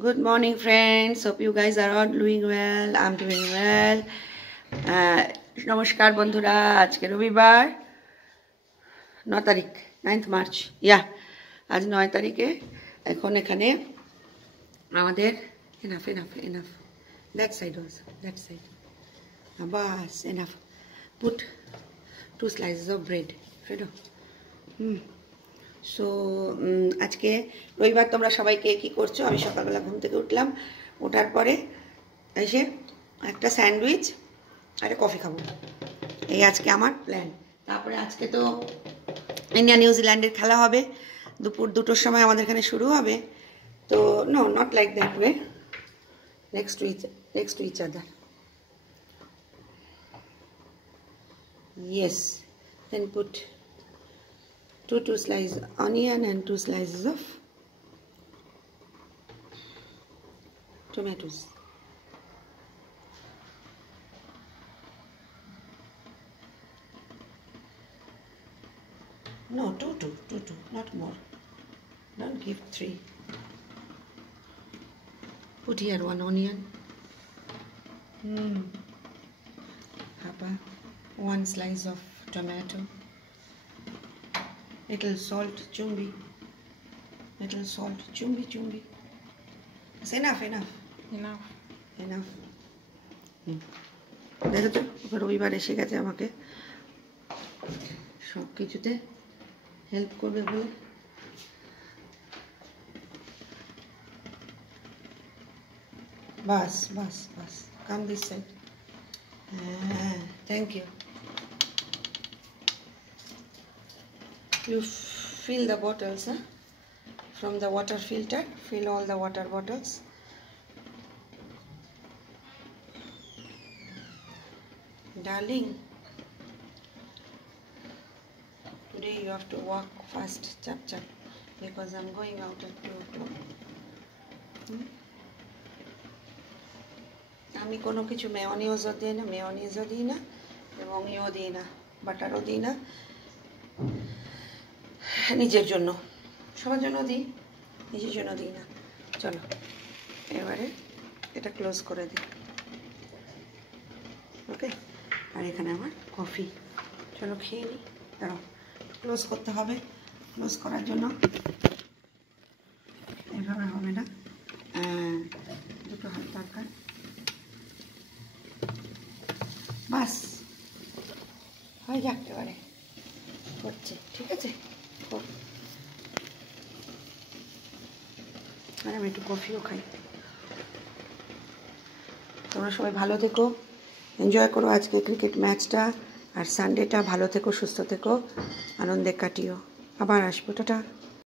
Good morning, friends. Hope you guys are all doing well. I'm doing well. নমস্কার বন্ধুরা, আজকে রবিবার 9 তারিখ 9th মার্চ। আজ 9 তারিখে এখন এখানে আমাদের enough that side also, that side bus enough. Put 2 slices of bread, Fredo. So আজকে রবিবার তোমরা সবাই কে কী করছো? আমি সকালবেলা ঘুম থেকে উঠলাম, ওঠার পরে এসে একটা স্যান্ডউইচ আর কফি খাবো, এই আজকে আমার প্ল্যান। তারপরে আজকে তো ইন্ডিয়া নিউজিল্যান্ডের খেলা হবে, দুপুর 2টোর সময় আমাদের এখানে শুরু হবে। তো no, not like that way, next to each other. Yes, then put two slices onion and 2 slices of tomatoes. No, two, not more. Don't give 3. Put here 1 onion. Papa, 1 slice of tomato. Little salt, chumbi. Little salt, chumbi. It's enough. দেখো তো, রবিবার এসে গেছে, আমাকে সব কিছুতে help করবে বলে। বাস কাম দিস সাইড। হ্যাঁ, thank you. You fill the bottles, from the water filter. Fill all the water bottles. Darling, today you have to walk fast, chap, because I'm going out at 2 o'clock. আমি কোনো কিছু মেয়োনিজও দিই না এবং ইও দিই না, বাটারও দিই না। নিজের জন্য, সবার জন্য দিই, নিজের জন্য দিই না। চলো এবারে এটা ক্লোজ করে দিই, ওকে। আর এখানে আমার কফি, চলো খেয়ে নিই। দাঁড়াও, ক্লোজ করতে হবে। ক্লোজ করার জন্য এভাবে হবে না, দুটো হাত দরকার। বাস হয়ে যাক, এবারে হচ্ছে, ঠিক আছে। আর আমি একটু কফিও খাই। তোমরা সবাই ভালো থেকো, এনজয় করো আজকে ক্রিকেট ম্যাচটা, আর সানডেটা ভালো থেকো, সুস্থ থেকো, আনন্দে কাটিও। আবার আসবো, টাটা।